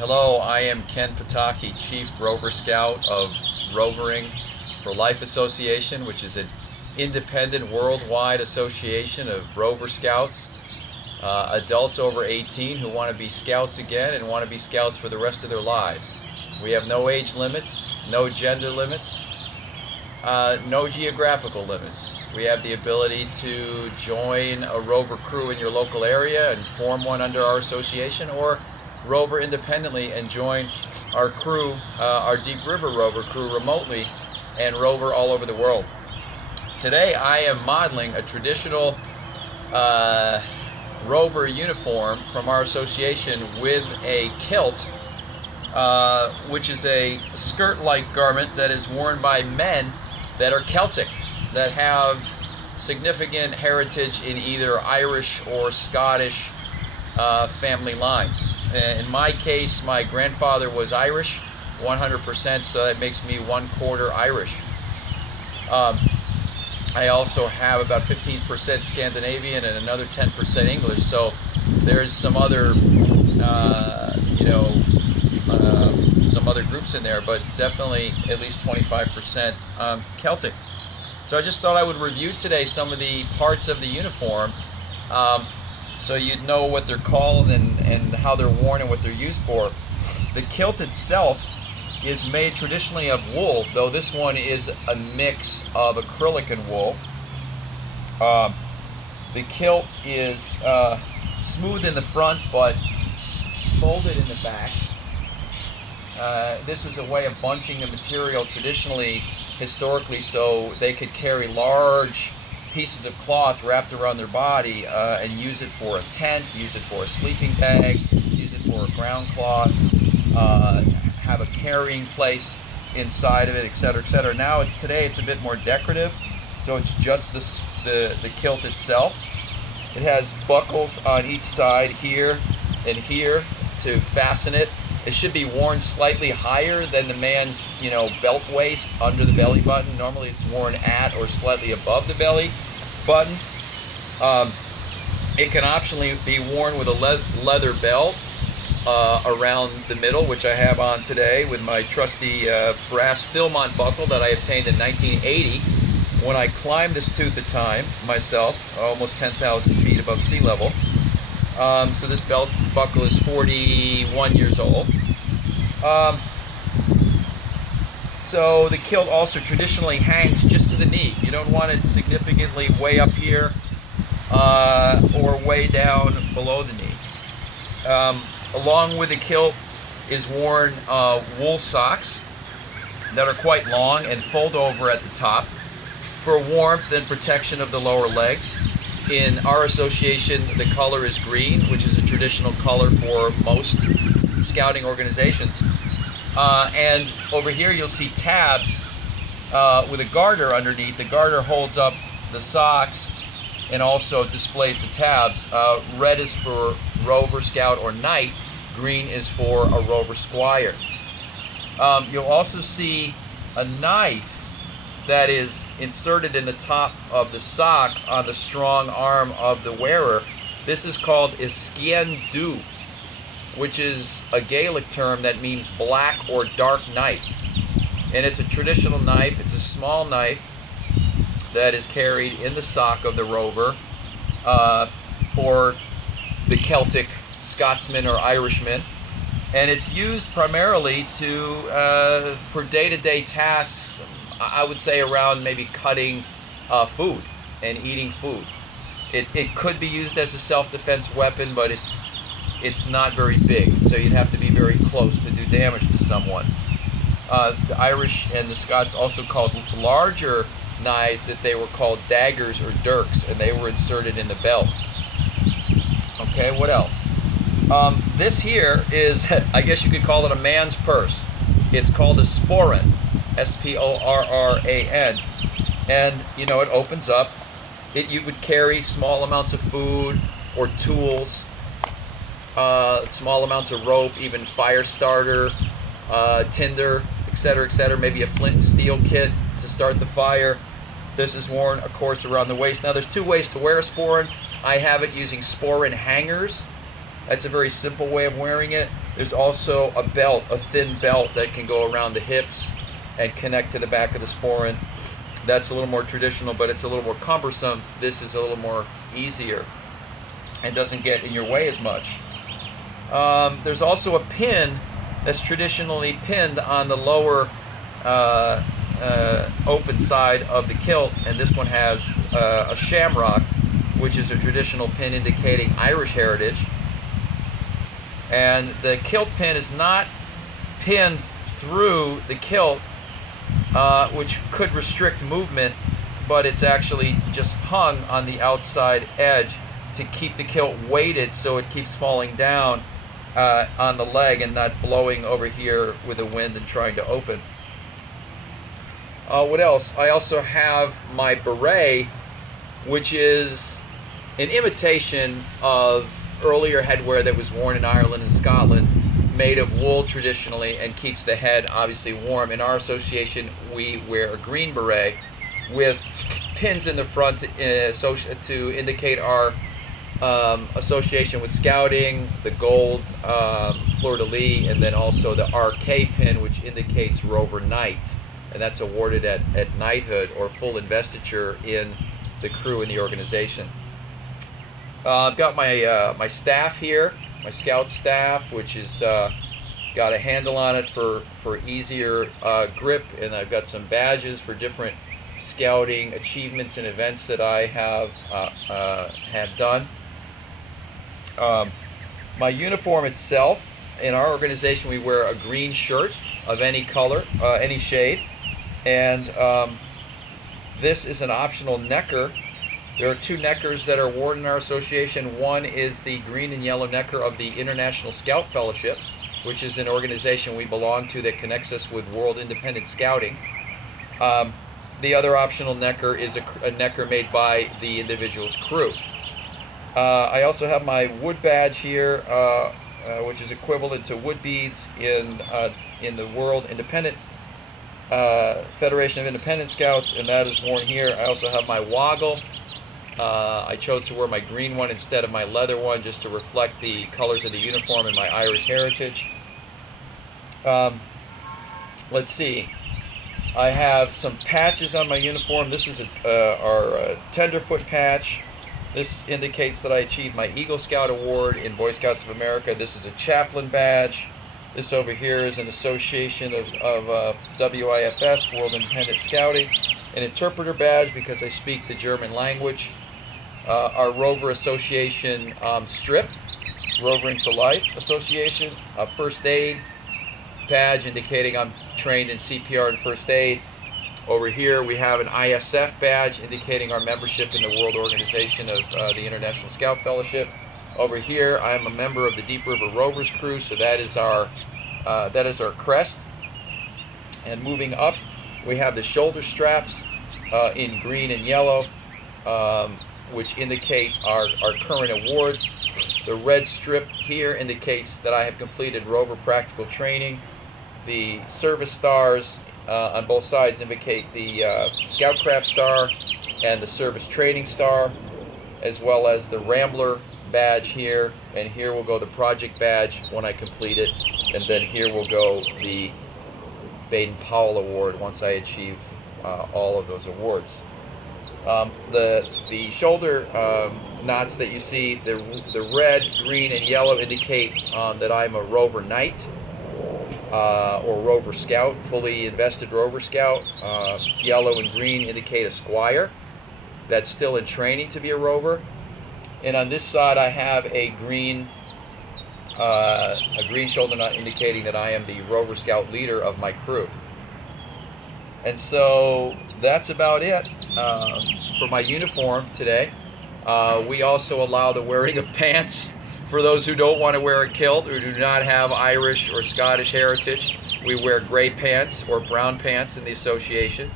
Hello, I am Ken Pataki, Chief Rover Scout of Rovering for Life Association, which is an independent worldwide association of Rover Scouts, adults over 18 who want to be Scouts again and want to be Scouts for the rest of their lives. We have no age limits, no gender limits, no geographical limits. We have the ability to join a Rover crew in your local area and form one under our association, or rover independently and join our crew, our Deep River Rover crew, remotely and rover all over the world. Today I am modeling a traditional rover uniform from our association with a kilt, which is a skirt-like garment that is worn by men that are Celtic, that have significant heritage in either Irish or Scottish family lines. In my case, my grandfather was Irish, 100%, so that makes me 1/4 Irish. I also have about 15% Scandinavian and another 10% English, so there's some other, some other groups in there, but definitely at least 25% Celtic. So I just thought I would review today some of the parts of the uniform, so you'd know what they're called and how they're worn and what they're used for. The kilt itself is made traditionally of wool, though this one is a mix of acrylic and wool. The kilt is smooth in the front but folded in the back. This is a way of bunching the material historically, so they could carry large pieces of cloth wrapped around their body and use it for a tent, use it for a sleeping bag, use it for a ground cloth, have a carrying place inside of it, etc., etc. Now today it's a bit more decorative, so it's just the kilt itself. It has buckles on each side here and here to fasten it. It should be worn slightly higher than the man's, belt waist under the belly button. Normally it's worn at or slightly above the belly button. It can optionally be worn with a leather belt around the middle, which I have on today with my trusty brass Philmont buckle that I obtained in 1980 when I climbed this tooth of time myself, almost 10,000 feet above sea level. So this belt buckle is 41 years old. So the kilt also traditionally hangs just to the knee. You don't want it significantly way up here or way down below the knee. Along with the kilt is worn wool socks that are quite long and fold over at the top for warmth and protection of the lower legs. In our association, the color is green, which is a traditional color for most scouting organizations. And over here you'll see tabs with a garter underneath. The garter holds up the socks and also displays the tabs. Red is for Rover, Scout, or Knight. Green is for a Rover Squire. You'll also see a knife that is inserted in the top of the sock on the strong arm of the wearer. This is called iscian-dubh, which is a Gaelic term that means black or dark knife. And it's a traditional knife. It's a small knife that is carried in the sock of the rover or the Celtic Scotsman or Irishman. And it's used primarily for day-to-day tasks, I would say around maybe cutting food and eating food. It could be used as a self-defense weapon, but it's not very big, so you'd have to be very close to do damage to someone. The Irish and the Scots also called larger knives that they were called daggers or dirks, and they were inserted in the belt. Okay, what else? This here is, I guess you could call it a man's purse. It's called a sporran, S-P-O-R-R-A-N, and it opens up. You would carry small amounts of food or tools, small amounts of rope, even fire starter, tinder, etc., etc., maybe a flint and steel kit to start the fire. This is worn, of course, around the waist. Now there's two ways to wear a sporran. I have it using sporran hangers, That's a very simple way of wearing it. There's also a belt, a thin belt that can go around the hips and connect to the back of the sporran. That's a little more traditional, but it's a little more cumbersome. This is a little more easier and doesn't get in your way as much. There's also a pin that's traditionally pinned on the lower open side of the kilt, and this one has a shamrock, which is a traditional pin indicating Irish heritage. And the kilt pin is not pinned through the kilt, which could restrict movement, but it's actually just hung on the outside edge to keep the kilt weighted so it keeps falling down on the leg and not blowing over here with the wind and trying to open. What else? I also have my beret, which is an imitation of earlier headwear that was worn in Ireland and Scotland, made of wool traditionally, and keeps the head obviously warm. In our association, we wear a green beret with pins in the front to indicate our association with scouting, the gold fleur-de-lis, and then also the RK pin, which indicates Rover Knight, and that's awarded at knighthood or full investiture in the crew in the organization. I've got my staff here, my scout staff, which is got a handle on it for easier grip, and I've got some badges for different scouting achievements and events that I have done. My uniform itself, in our organization, we wear a green shirt of any color, any shade, and this is an optional necker. There are two neckers that are worn in our association. One is the green and yellow necker of the International Scout Fellowship, which is an organization we belong to that connects us with World Independent Scouting. The other optional necker is a necker made by the individual's crew. I also have my wood badge here, which is equivalent to wood beads in the World Independent Federation of Independent Scouts, and that is worn here. I also have my woggle. I chose to wear my green one instead of my leather one, just to reflect the colors of the uniform and my Irish heritage. Let's see. I have some patches on my uniform. This is our tenderfoot patch. This indicates that I achieved my Eagle Scout Award in Boy Scouts of America. This is a chaplain badge. This over here is an association of WIFS, World Independent Scouting. An interpreter badge because I speak the German language. Our Rover Association strip, Rovering for Life Association. A first aid badge indicating I'm trained in CPR and first aid. Over here we have an ISF badge indicating our membership in the World Organization of the International Scout Fellowship. Over here I am a member of the Deep River Rovers crew, so that is our crest. And moving up, we have the shoulder straps in green and yellow, which indicate our current awards. The red strip here indicates that I have completed Rover practical training. The service stars on both sides indicate the Scoutcraft Star and the Service Training Star, as well as the Rambler badge here, and here will go the Project badge when I complete it, and then here will go the Baden-Powell Award once I achieve all of those awards. The shoulder knots that you see, the red, green, and yellow indicate that I'm a Rover Knight or Rover Scout, fully invested Rover Scout. Yellow and green indicate a Squire that's still in training to be a Rover. And on this side I have a green shoulder knot indicating that I am the Rover Scout leader of my crew. And so that's about it for my uniform today. We also allow the wearing of pants for those who don't want to wear a kilt or do not have Irish or Scottish heritage. We wear gray pants or brown pants in the association.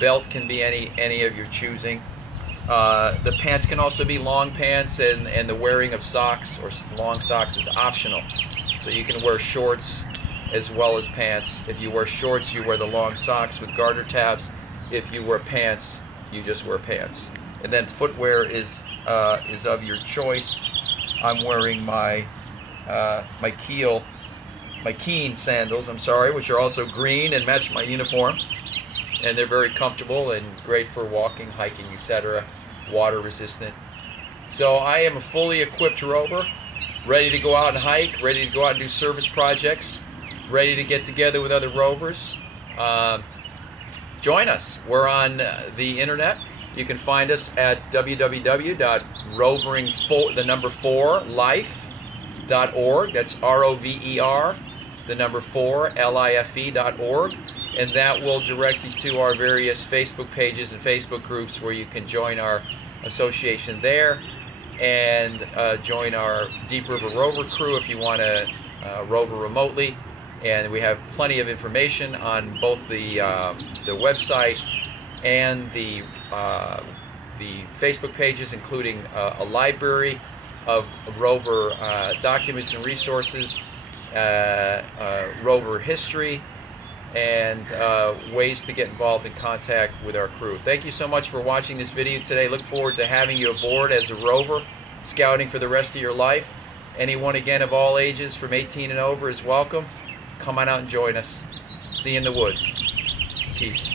Belt can be any of your choosing. The pants can also be long pants, and the wearing of socks or long socks is optional. So you can wear shorts as well as pants. If you wear shorts, you wear the long socks with garter tabs. If you wear pants, you just wear pants. And then footwear is of your choice. I'm wearing my my Keen sandals, I'm sorry, which are also green and match my uniform. And they're very comfortable and great for walking, hiking, etc. Water resistant. So I am a fully equipped rover, ready to go out and hike, ready to go out and do service projects, ready to get together with other rovers. Join us. We're on the internet. You can find us at www.rovering4life.org. That's ROVER, the number 4, LIFE.org. And that will direct you to our various Facebook pages and Facebook groups where you can join our association there and join our Deep River Rover crew if you want to rover remotely. And we have plenty of information on both the website and the Facebook pages, including a library of rover documents and resources, rover history, and ways to get involved in contact with our crew. Thank you so much for watching this video today. Look forward to having you aboard as a rover, scouting for the rest of your life. Anyone, again, of all ages from 18 and over is welcome. Come on out and join us. See you in the woods. Peace.